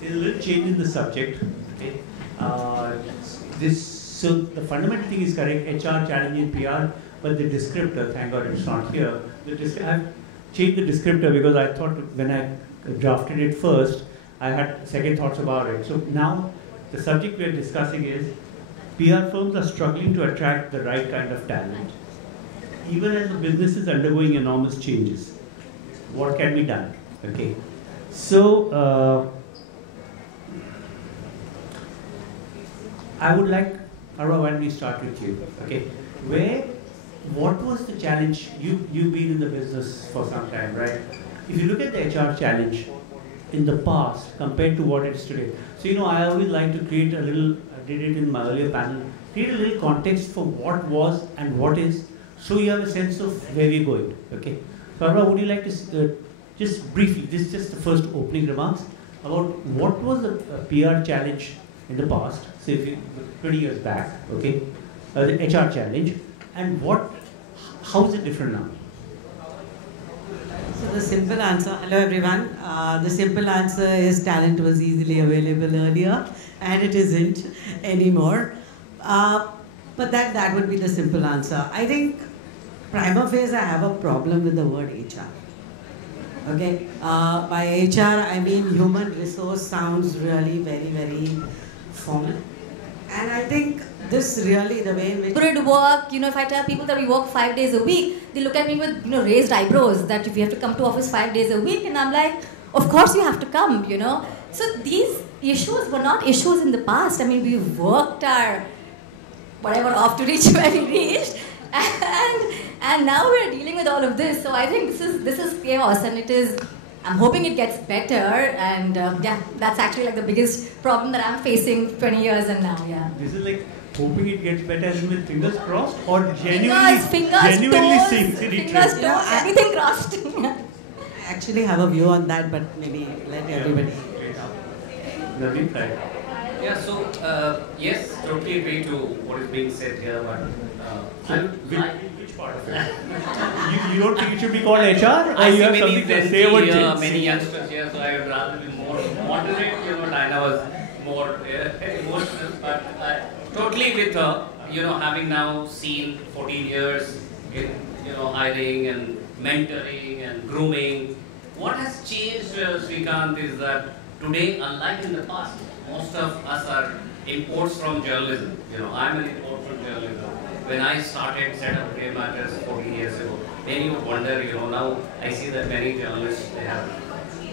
there's a little change in the subject. Okay. So the fundamental thing is correct, HR challenging PR, but the descriptor, thank God it's not here. I've changed the descriptor because I thought when I drafted it first, I had second thoughts about it. So now the subject we're discussing is PR firms are struggling to attract the right kind of talent. Even as the business is undergoing enormous changes, what can be done? Okay. So I would like, Arwa, why don't we start with you? Okay. What was the challenge? You've been in the business for some time, right? If you look at the HR challenge in the past compared to what it is today. So, you know, I always like to create a little, I did it in my earlier panel, create a little context for what was and what is, so you have a sense of where we're going, okay? So, Arwa, would you like to just briefly, this is just the first opening remarks, about what was the PR challenge in the past, so if you, 20 years back, okay, the HR challenge, and how is it different now? So the simple answer, hello everyone, the simple answer is talent was easily available earlier and it isn't anymore. But that would be the simple answer. I think prima facie I have a problem with the word HR. Okay, by HR I mean human resource sounds really very, very formal. And I think this really, the way in which... To work, you know, if I tell people that we work 5 days a week, they look at me with, you know, raised eyebrows, that if you have to come to office 5 days a week, and I'm like, of course you have to come, you know. So these issues were not issues in the past. I mean, we worked our, whatever, off to reach where we reached, and now we're dealing with all of this. So I think this is chaos, and it is... I'm hoping it gets better, and yeah, that's actually like the biggest problem that I'm facing 20 years and now, yeah. This is like hoping it gets better as in with fingers crossed or genuinely toes, seeing fingers, toes, everything crossed. I actually have a view on that, but maybe let everybody. Navneet, right? Yeah, so yes, totally agree to what is being said here, but which part of it? You don't think it should be called HR, or you have something to say about it? Many youngsters here, so I would rather be more moderate. You know, Diana was more emotional, but totally with her. You know, having now seen 14 years in hiring and mentoring and grooming, what has changed, Sreekant, is that today, unlike in the past, most of us are imports from journalism. You know, I'm an import from journalism. When I started, set up GreyMatters 14 years ago, many would wonder, you know, now I see that many journalists, they have.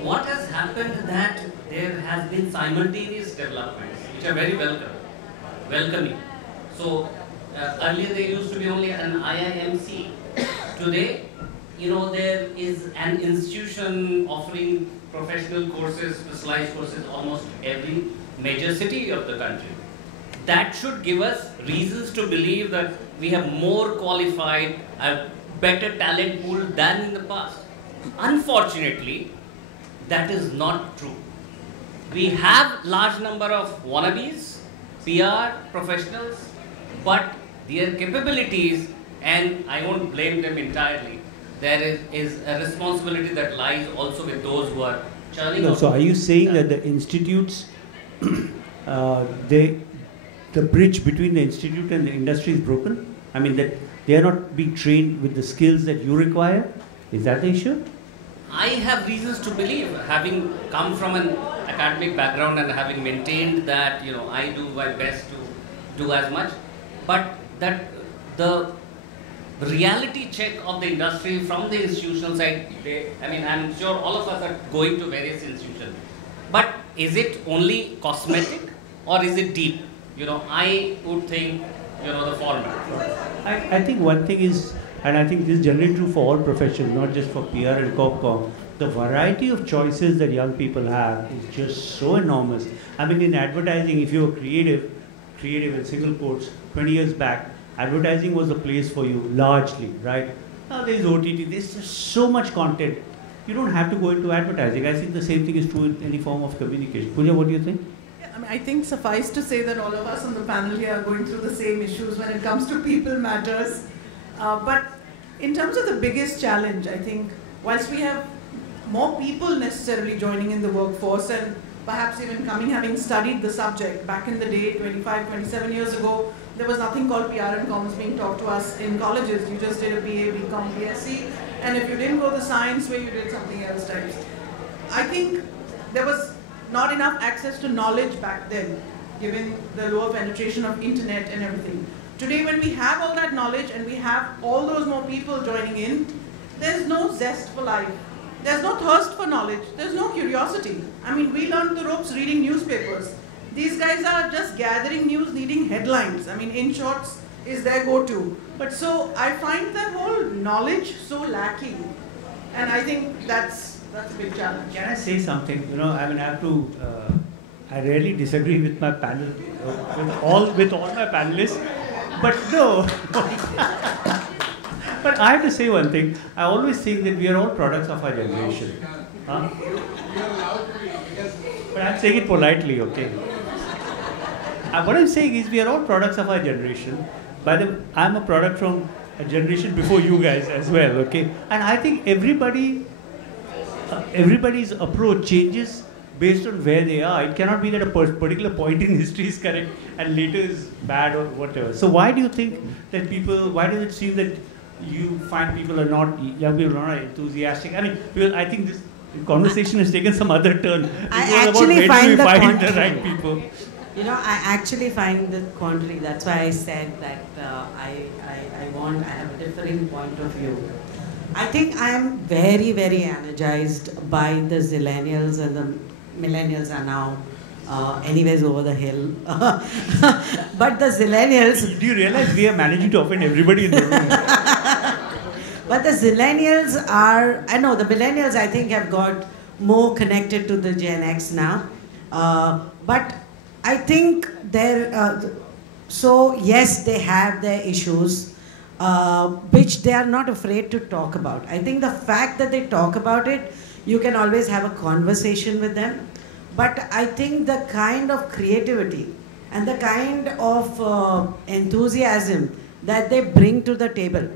What has happened that there has been simultaneous developments, which are very welcoming. So, earlier there used to be only an IIMC. Today, you know, there is an institution offering professional courses, specialized courses, almost every major city of the country. That should give us reasons to believe that we have more qualified, a better talent pool than in the past. Unfortunately, that is not true. We have large number of wannabes, PR professionals, but their capabilities, and I won't blame them entirely, there is a responsibility that lies also with those who are churning out. So are you saying that the institutes, the bridge between the institute and the industry is broken? I mean, that they are not being trained with the skills that you require? Is that the issue? I have reasons to believe, having come from an academic background and having maintained that, you know, I do my best to do as much, but that the reality check of the industry from the institutional side, I mean, I'm sure all of us are going to various institutions, but is it only cosmetic or is it deep? You know, I would think, you know, the former. I think one thing is, and I think this is generally true for all professions, not just for PR and Corp, the variety of choices that young people have is just so enormous. I mean, in advertising, if you're creative in single quotes, 20 years back, advertising was the place for you, largely, right? Now there's OTT, there's just so much content. You don't have to go into advertising. I think the same thing is true in any form of communication. Pooja, what do you think? I mean, I think suffice to say that all of us on the panel here are going through the same issues when it comes to people matters. But in terms of the biggest challenge, I think, whilst we have more people necessarily joining in the workforce and perhaps even having studied the subject. Back in the day, 25, 27 years ago, there was nothing called PR and comms being taught to us in colleges. You just did a BA, BCom, BSc, and if you didn't go the science way, you did something else types. I think there was not enough access to knowledge back then, given the lower penetration of internet and everything. Today, when we have all that knowledge and we have all those more people joining in, there's no zest for life. There's no thirst for knowledge. There's no curiosity. I mean, we learned the ropes reading newspapers. These guys are just gathering news, needing headlines. I mean, in shorts is their go-to. But so I find that whole knowledge so lacking. And I think that's a big challenge. Can I say something? You know, I mean, I have to, I rarely disagree with my panel, with all my panelists. But no. But I have to say one thing. I always think that we are all products of our generation. Huh? But I'm saying it politely, okay? What I'm saying is we are all products of our generation. I'm a product from a generation before you guys as well, okay? And I think everybody's approach changes based on where they are. It cannot be that a particular point in history is correct and later is bad or whatever. So why do you think that why does it seem that you find young people are not enthusiastic? I mean, because I think this conversation has taken some other turn. I actually find the right people. You know, I actually find the contrary. That's why I said that I have a differing point of view. I think I am very, very energized by the zillennials, and the millennials are now anyways over the hill. But the zillennials... Do you realize we are managing to offend everybody in the room? But the zillennials the millennials I think have got more connected to the Gen X now. But I think so yes, they have their issues, which they are not afraid to talk about. I think the fact that they talk about it, you can always have a conversation with them. But I think the kind of creativity and the kind of enthusiasm that they bring to the table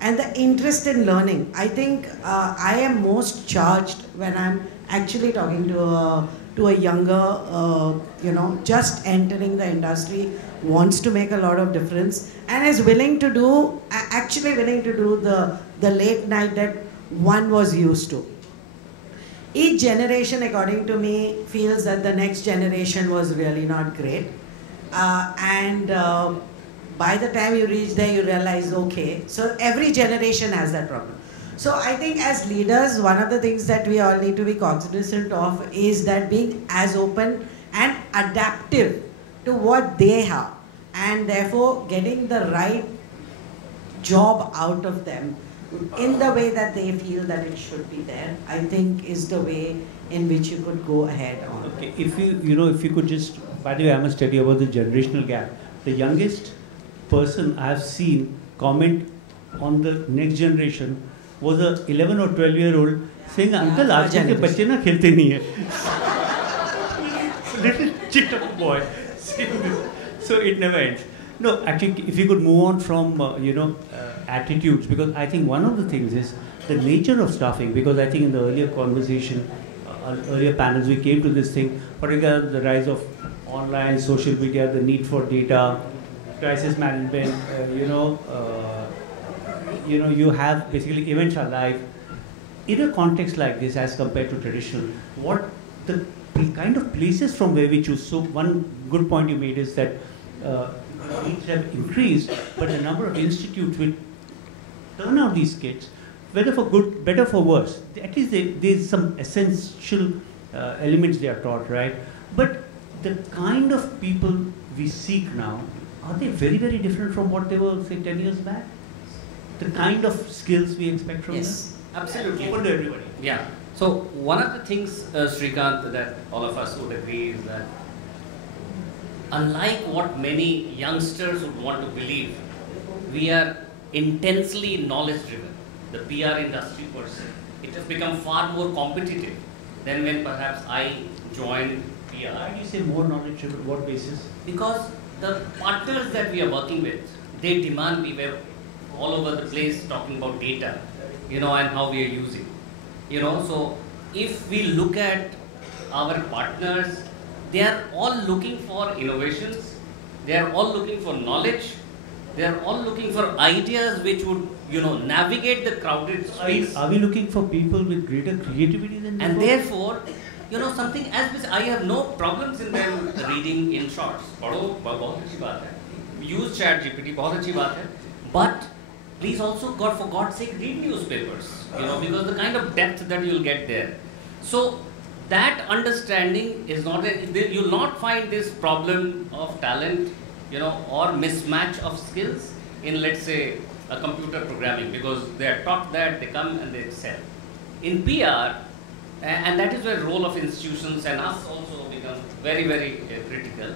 and the interest in learning, I think I am most charged when I'm actually talking to a younger, just entering the industry, wants to make a lot of difference, and is actually willing to do the late night that one was used to. Each generation, according to me, feels that the next generation was really not great. By the time you reach there, you realize, okay, so every generation has that problem. So I think as leaders, one of the things that we all need to be cognizant of is that being as open and adaptive to what they have, and therefore getting the right job out of them in the way that they feel that it should be there, I think is the way in which you could go ahead on. Okay, if you could just, by the way, I must tell you about the generational gap. The youngest person I have seen comment on the next generation was a 11 or 12-year-old saying, "Uncle, aajkal ke bacche na khelte nahi hai." Little chit of a boy saying this. So it never ends. No, actually, if you could move on from attitudes, because I think one of the things is the nature of staffing. Because I think in the earlier conversation, earlier panels, we came to this thing, particularly the rise of online, social media, the need for data, crisis management. You have basically events are live. In a context like this, as compared to traditional, what the kind of places from where we choose. So one good point you made is that needs have increased, but the number of institutes will turn out these kids, whether for good, better for worse. At least there's some essential elements they are taught, right? But the kind of people we seek now, are they very, very different from what they were, say, 10 years back? The kind of skills we expect from them? Yes, absolutely. Open to everybody. Yeah. So one of the things, Sreekant, that all of us would agree is that unlike what many youngsters would want to believe, we are intensely knowledge-driven. The PR industry per se, it has become far more competitive than when perhaps I joined PR. Why do you say more knowledge-driven? What basis? Because the partners that we are working with, they demand we were all over the place talking about data, and how we are using. So if we look at our partners, they are all looking for innovations, they are all looking for knowledge, they are all looking for ideas which would, navigate the crowded space. Are we looking for people with greater creativity than before? And therefore, something as which I have no problems in them reading in shorts. पढ़ो बहुत अच्छी बात है. Use ChatGPT बहुत अच्छी बात है. But please also, for God's sake, read newspapers. Because the kind of depth that you'll get there. So that understanding is not you'll not find this problem of talent, or mismatch of skills in, let's say, a computer programming, because they are taught that, they come and they excel. In PR, and that is where the role of institutions and us also become very, very critical,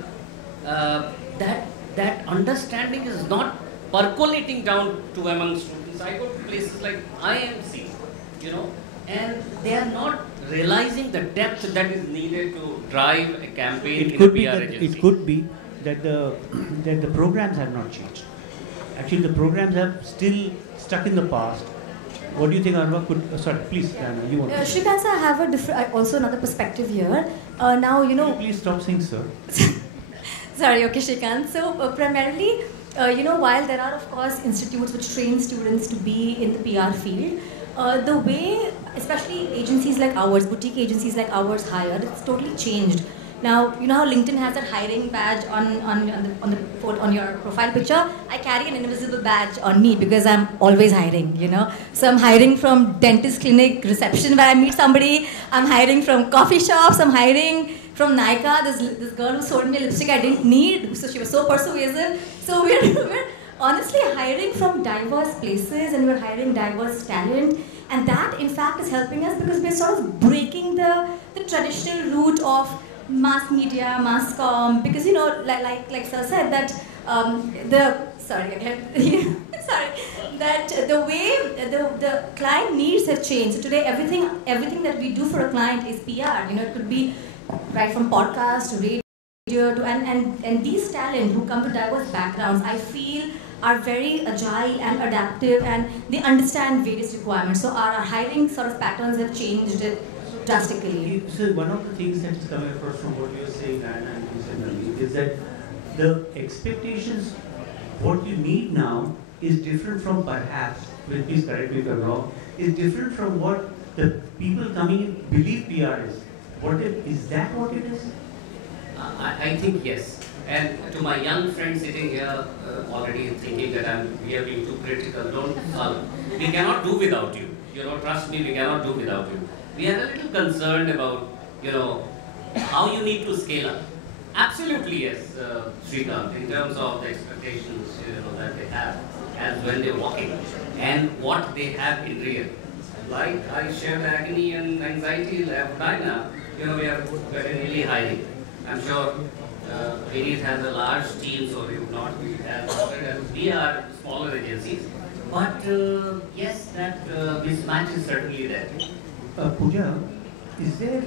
that understanding is not percolating down to among students. I go to places like IMC, and they are not realizing the depth that is needed to drive a campaign in a PR agency. It could be that the programs have not changed. Actually, the programs have still stuck in the past. What do you think, Arwa? Sorry, please, you want to Sreekant sir, I have a different, also another perspective here. Now, Please stop saying sir. Sorry, okay, Sreekant. So, primarily, while there are, of course, institutes which train students to be in the PR field, the way, especially agencies like ours, boutique agencies like ours hire, it's totally changed. Now, you know how LinkedIn has that hiring badge on your profile picture? I carry an invisible badge on me because I'm always hiring, So I'm hiring from dentist clinic reception where I meet somebody. I'm hiring from coffee shops. I'm hiring from Nykaa. This girl who sold me lipstick I didn't need, so she was so persuasive. So we're honestly hiring from diverse places, and we're hiring diverse talent. And that, in fact, is helping us because we're sort of breaking the traditional route of mass media, mass comm, because like Sir said that that the way the client needs have changed. So today everything that we do for a client is PR. It could be right from podcast to radio to and these talent who come to diverse backgrounds, I feel are very agile and adaptive, and they understand various requirements. So our hiring sort of patterns have changed drastically. So one of the things that's coming across from what you're saying, and Husain, is that the expectations, what you need now is different from perhaps, please correct me if I'm wrong, is different from what the people coming in believe PR is. Is that what it is? I think yes. And to my young friends sitting here already thinking that we are being too critical, don't we cannot do without you. Trust me, we cannot do without you. We are a little concerned about, how you need to scale up. Absolutely yes, Sreekant, in terms of the expectations, that they have as when they're walking and what they have in real. Like I share the agony and anxiety left right now. We are very really high. I'm sure Vineet has a large team, so we would not be as often as we are smaller agencies. But yes, that mismatch is certainly there. Pooja, is there,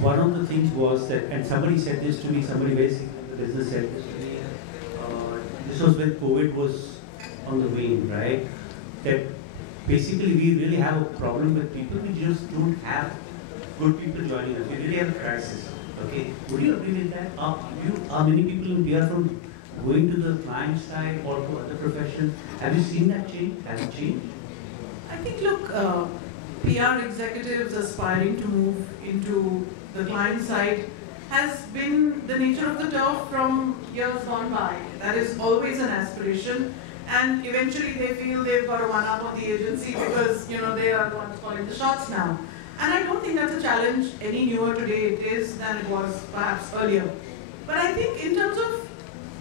one of the things was that, and somebody said this to me, somebody very senior in the business said this to me, this was when COVID was on the wane, right? That basically we really have a problem with people, we just don't have good people joining us, we really have a crisis, okay? Would you agree with that? Are many people in PR from going to the client side or to other professions? Have you seen that change? Has it changed? I think, look, PR executives aspiring to move into the client side has been the nature of the turf from years gone by. That is always an aspiration, and eventually they feel they've got a one-up on the agency because they are the ones calling the shots now. And I don't think that's a challenge any newer today it is than it was perhaps earlier. But I think in terms of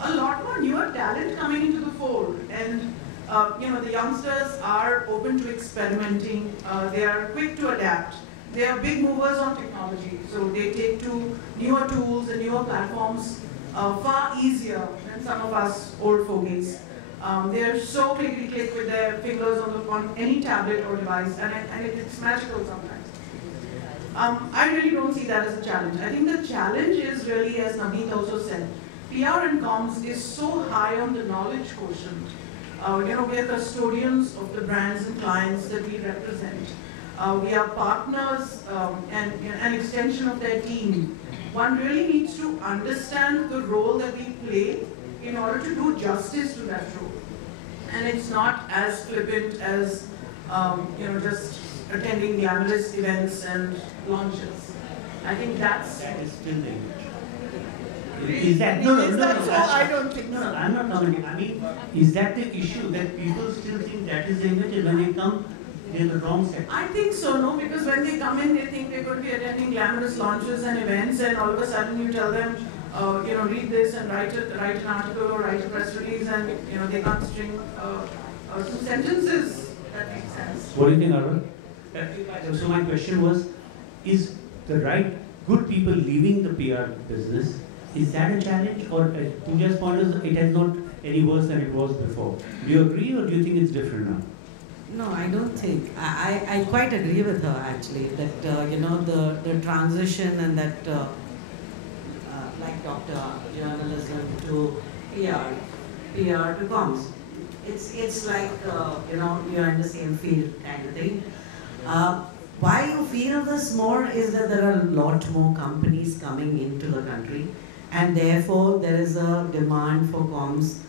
a lot more newer talent coming into the fold, and the youngsters are open to experimenting, they are quick to adapt, they are big movers on technology, so they take to newer tools and newer platforms far easier than some of us old fogies. They are so click with their fingers on any tablet or device, and it's magical sometimes. I really don't see that as a challenge. I think the challenge is really, as Navneet also said, PR and comms is so high on the knowledge quotient. We are custodians of the brands and clients that we represent. we are partners and an extension of their team. One really needs to understand the role that we play in order to do justice to that role. And it's not as flippant as just attending glamorous events and launches. I think That is still the image. Is that so? I don't think so. No, I'm not commenting. I mean, is that the issue that people still think that is the image, and when they come, they're in the wrong sector? I think so, no, because when they come in, they think they're going to be attending glamorous launches and events, and all of a sudden you tell them, read this and write an article or write a press release, and they can't string two sentences. That makes sense. What do you think, Arwa? So my question was, is the right good people leaving the PR business? Is that a challenge, or Pooja's point is it has not any worse than it was before? Do you agree, or do you think it's different now? No, I don't think. I quite agree with her actually that the transition and that like doctor journalism to PR to comms. It's like you're in the same field kind of thing. Why you feel this more is that there are a lot more companies coming into the country, and therefore there is a demand for comms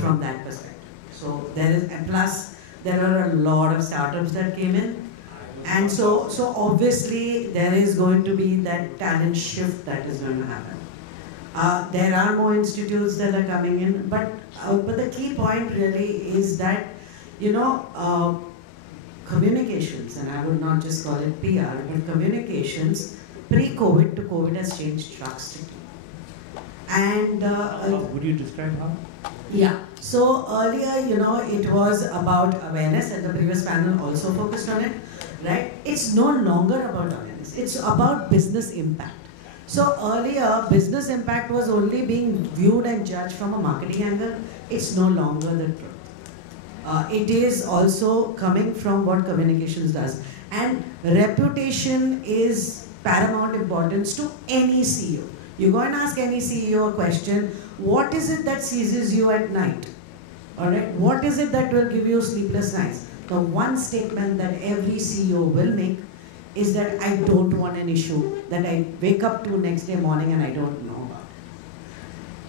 from that perspective. So there is, and plus there are a lot of startups that came in, and so obviously there is going to be that talent shift that is going to happen. There are more institutes that are coming in, but the key point really is that communications, and I would not just call it PR, but communications pre-COVID to COVID has changed drastically. And would you describe how? Yeah. So earlier, it was about awareness, and the previous panel also focused on it, right? It's no longer about awareness. It's about business impact. So earlier, business impact was only being viewed and judged from a marketing angle. It's no longer the truth. It is also coming from what communications does. And reputation is paramount importance to any CEO. You go and ask any CEO a question, what is it that seizes you at night? Alright, what is it that will give you sleepless nights? The one statement that every CEO will make is that I don't want an issue that I wake up to next day morning and I don't know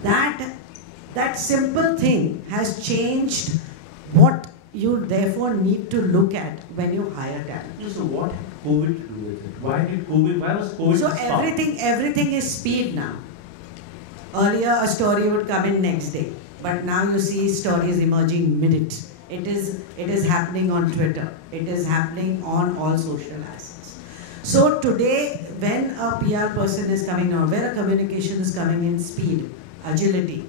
about. That simple thing has changed what you therefore need to look at when you hire talent. So what had COVID to do with it? Why was COVID So stopped? everything is speed now. Earlier a story would come in next day, but now you see stories emerging minutes. It is happening on Twitter. It is happening on all social assets. So today, when a PR person is coming out, where a communication is coming in speed, agility,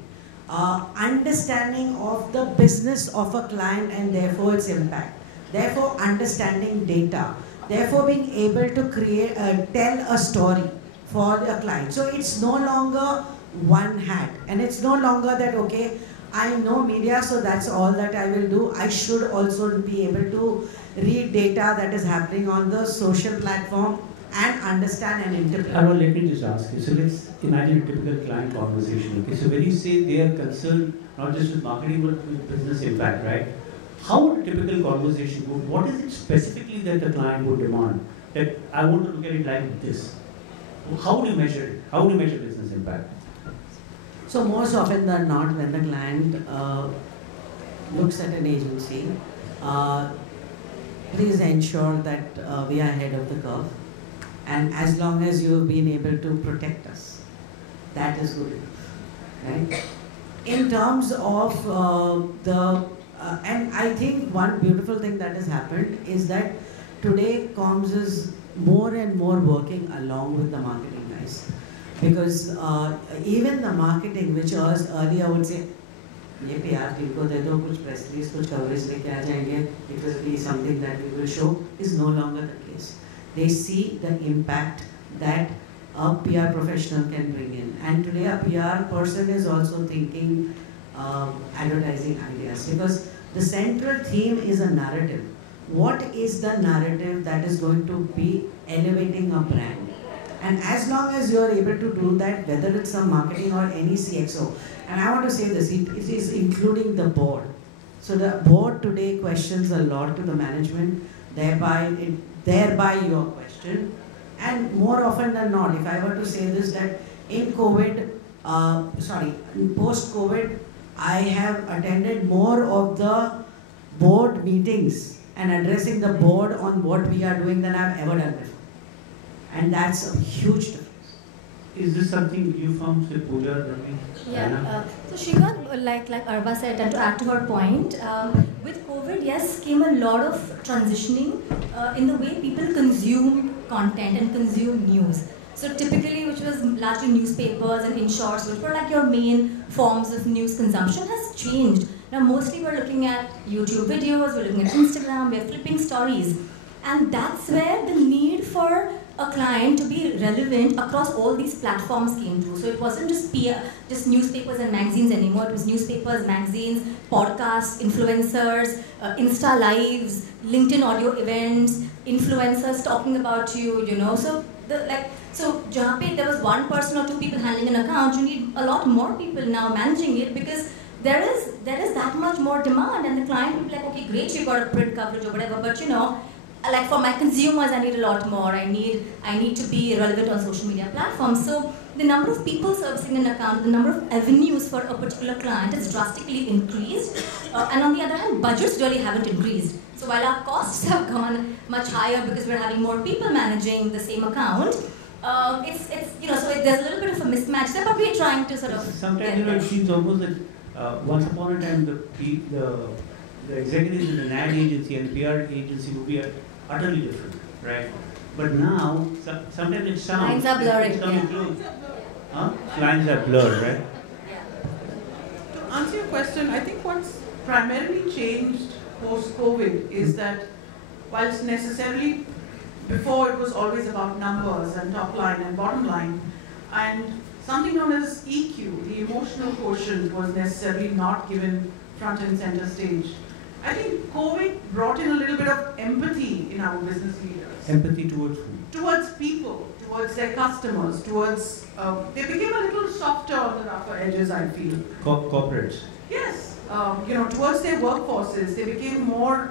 understanding of the business of a client and therefore its impact, therefore understanding data, therefore being able to tell a story for a client. So it's no longer one hat, and it's no longer that, okay, I know media, so that's all that I will do. I should also be able to read data that is happening on the social platform and understand and interpret. Arwa, let me just ask you. So let's imagine a typical client conversation. Okay, so when you say they are concerned not just with marketing but with business impact, right? How would a typical conversation go? What is it specifically that the client would demand? That I want to look at it like this. How would you measure it? How would you measure business impact? So most often than not, when the client looks at an agency, please ensure that we are ahead of the curve. And as long as you've been able to protect us, that is good enough, right? In terms of and I think one beautiful thing that has happened is that today comms is more and more working along with the marketing guys. Because even the marketing, which was earlier would say, ये PR team को दे दो कुछ press release कुछ coverage लेके आ जाएंगे, it will be something that we will show, is no longer the case. They see the impact that a PR professional can bring in, and today a PR person is also thinking advertising ideas, because the central theme is a narrative. What is the narrative that is going to be elevating a brand? And as long as you are able to do that, whether it's a marketing or any CXO, and I want to say this, it is including the board. So the board today questions a lot to the management. thereby your question. And more often than not, if I were to say this, that in COVID, post-COVID, I have attended more of the board meetings and addressing the board on what we are doing than I've ever done before. And that's a huge difference. Is this something you found with Pooja? Yeah. So Sreekant, like Arwa said, and to add to her point, with COVID, yes, came a lot of transitioning in the way people consume content and consume news. So typically, which was largely newspapers and in shorts, which were like your main forms of news consumption, has changed. Now mostly we're looking at YouTube videos, we're looking at Instagram, we're flipping stories. And that's where the need for a client to be relevant across all these platforms came through. So it wasn't just newspapers and magazines anymore. It was newspapers, magazines, podcasts, influencers, Insta lives, LinkedIn audio events, influencers talking about you, you know. So jahan pe there was one person or two people handling an account, you need a lot more people now managing it, because there is that much more demand, and the client will be like, okay, great, you got a print coverage or whatever, but you know, like for my consumers, I need a lot more. I need to be relevant on social media platforms. So the number of people servicing an account, the number of avenues for a particular client has drastically increased. And on the other hand, budgets really haven't increased. So while our costs have gone much higher because we're having more people managing the same account, it's you know, so there's a little bit of a mismatch there, but we're trying to sort of. Sometimes, you know, it seems almost that once upon a time the executives in an ad agency and PR agency would be utterly different, right? But now, sometimes it sounds... Lines are blurring. It's coming through. Lines are blurred, right? To answer your question, I think what's primarily changed post-COVID is that whilst necessarily before it was always about numbers and top line and bottom line, and something known as EQ, the emotional quotient, was necessarily not given front and center stage. I think COVID brought in a little bit of empathy in our business leaders. Empathy towards who? Towards people, towards their customers, towards... they became a little softer on the rougher edges, I feel. Corporates? Yes. You know, towards their workforces, they became more...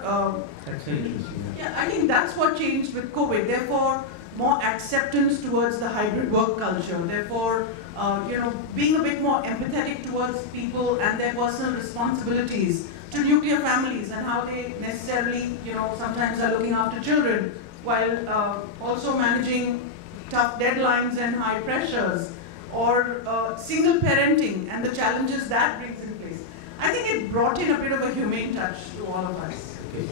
That's very interesting. Yeah, I think that's what changed with COVID. Therefore, more acceptance towards the hybrid work culture. Therefore, you know, being a bit more empathetic towards people and their personal responsibilities, to nuclear families and how they necessarily, you know, sometimes are looking after children while also managing tough deadlines and high pressures, or single parenting and the challenges that brings in place. I think it brought in a bit of a humane touch to all of us. Okay.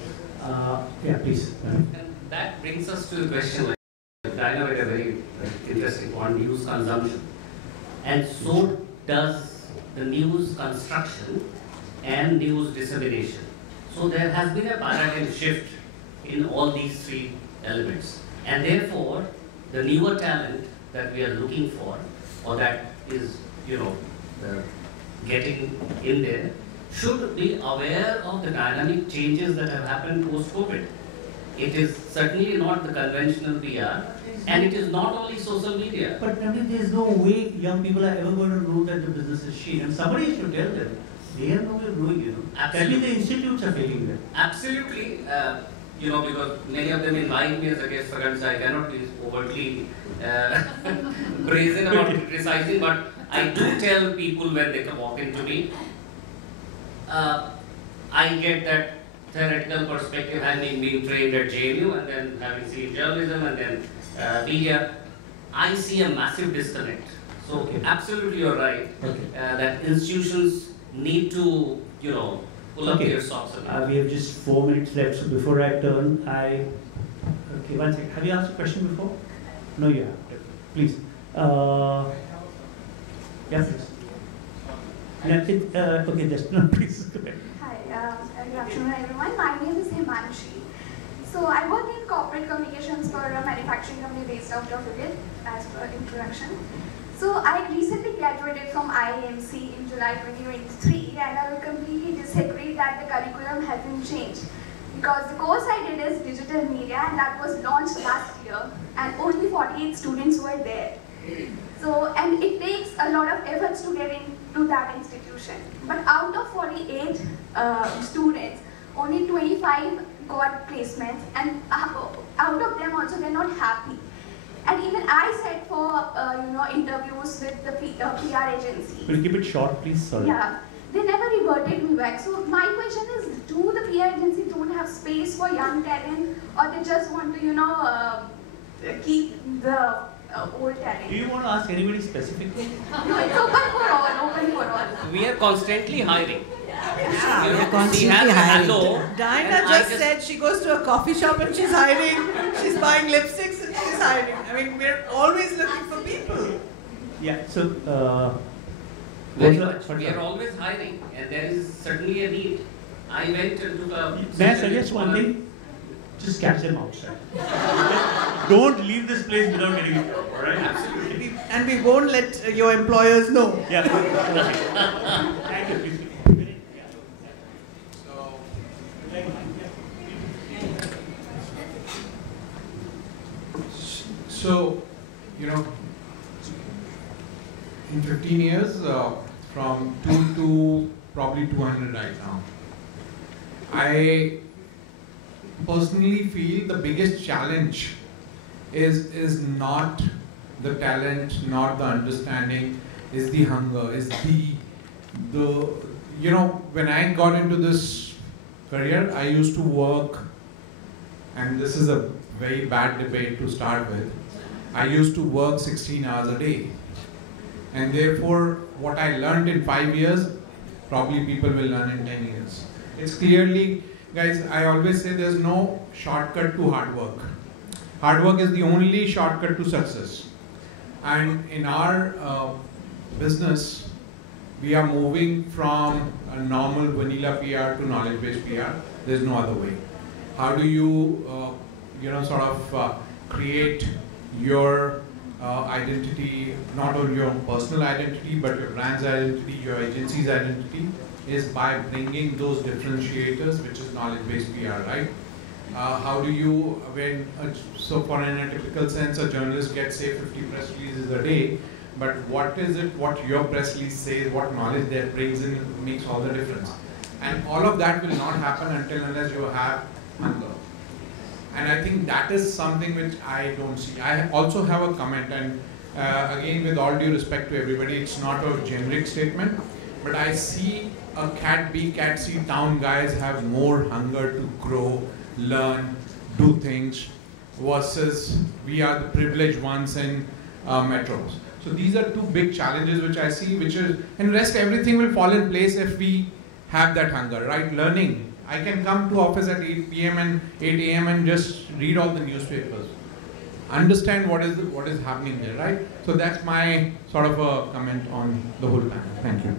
Yeah, please. And that brings us to the question, like, I know it's a very interesting one, news consumption. And so does the news construction and news dissemination. So there has been a paradigm shift in all these three elements. And therefore, the newer talent that we are looking for, or that is, you know, getting in there, should be aware of the dynamic changes that have happened post-COVID. It is certainly not the conventional PR, and it is not only social media. But I mean, there is no way young people are ever going to know that the business is shit. And somebody has to tell them. They have no way of doing it, you know. Absolutely. The institutes are failing them. Absolutely. You know, because many of them invite me as a guest faculty, so I cannot be overtly brazen about criticizing, but I do tell people when they come walk into me, I get that theoretical perspective, having been trained at JNU and then having seen journalism and then media, I see a massive disconnect. So Okay. absolutely you're right, Okay. that institutions need to, you know, pull up Okay. their socks a bit. We have just 4 minutes left, so before I turn, okay, one second. Have you asked a question before? No, you have. Please. Yeah, please. Okay, just no, please. Go ahead. Hi, good afternoon everyone. My name is Himanshi. So I work in corporate communications for a manufacturing company based out of Lille, as per introduction. So I recently graduated from IIMC in July 2023, and I will completely disagree that the curriculum hasn't changed. Because the course I did is digital media, and that was launched last year, and only 48 students were there. So, and it takes a lot of efforts to get into that institution. But out of 48 students, only 25 got placements, and out of them also they're not happy. And even I said for interviews with the PR agency. Will you keep it short, please? Sorry. Yeah, they never reverted me back. So my question is, do the PR agency don't have space for young talent, or they just want to keep the old talent? Do you want to ask anybody specifically? No, it's open for all. Open for all. We are constantly hiring. Yeah, You we know, are constantly she has a hiring. hello. Diana and I just said she goes to a coffee shop and she's hiring. She's buying lipsticks and she's hiring. I mean, we're always looking for people. Yeah, so... Very much. We are always hiring, and there is certainly a need. I went to a... May I suggest one thing? Just catch them outside. Don't leave this place without getting a job, alright? Absolutely. And we won't let your employers know. Yeah. Thank you. Please. So, in 15 years, from 2 to probably 200 right now, I personally feel the biggest challenge is not the talent, not the understanding, is the hunger, is the when I got into this career, I used to work, and this is a very bad debate to start with, I used to work 16 hours a day. And therefore, what I learned in 5 years, probably people will learn in 10 years. It's clearly, guys, I always say there's no shortcut to hard work. Hard work is the only shortcut to success. And in our business, we are moving from a normal vanilla PR to knowledge-based PR. There's no other way. How do you, create your identity, not only your personal identity, but your brand's identity, your agency's identity, is by bringing those differentiators, which is knowledge-based PR, right? How do you, so for in a typical sense, a journalist gets, say, 50 press releases a day, but what is it, what your press release says, what knowledge that brings in makes all the difference. And all of that will not happen until unless you have hunger. And I think that is something which I don't see. I also have a comment, and again, with all due respect to everybody, it's not a generic statement, but I see a cat B, cat C town guys have more hunger to grow, learn, do things, versus we are the privileged ones in metros. So these are two big challenges which I see, and rest everything will fall in place if we have that hunger, right? Learning. I can come to office at 8 p.m. and 8 a.m. and just read all the newspapers. Understand what is happening there, right? So that's my sort of a comment on the whole panel. Thank you.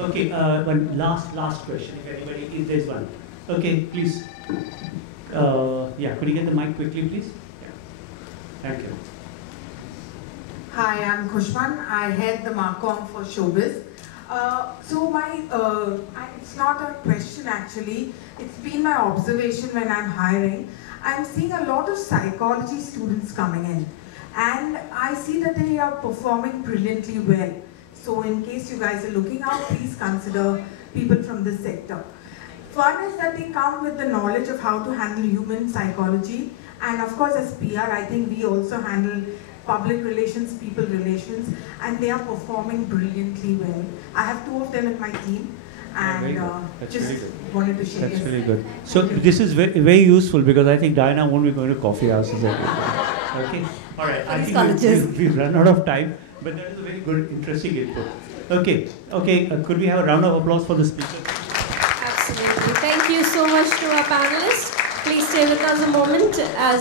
Okay, one last question, if there's one. Okay, please. Yeah, could you get the mic quickly, please? Yeah. Thank you. Hi, I'm Kushman. I head the Marcom for Showbiz. It's not a question actually. It's been my observation when I'm hiring. I'm seeing a lot of psychology students coming in, and I see that they are performing brilliantly well. So in case you guys are looking out, please consider people from this sector. One is that they come with the knowledge of how to handle human psychology, and of course as PR, I think we also handle public relations, people relations, and they are performing brilliantly well. I have 2 of them in my team, and just really wanted to share. That's really good. So this is very, very useful, because I think Diana won't be going to coffee houses. Okay. All right. I think we've run out of time, but that is a very good, interesting input. Okay. Okay. Could we have a round of applause for the speaker? Absolutely. Thank you so much to our panelists. Please stay with us a moment as